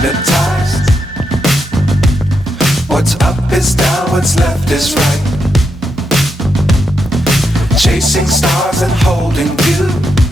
hypnotized. What's up is down, what's left is right. Chasing stars and holding you.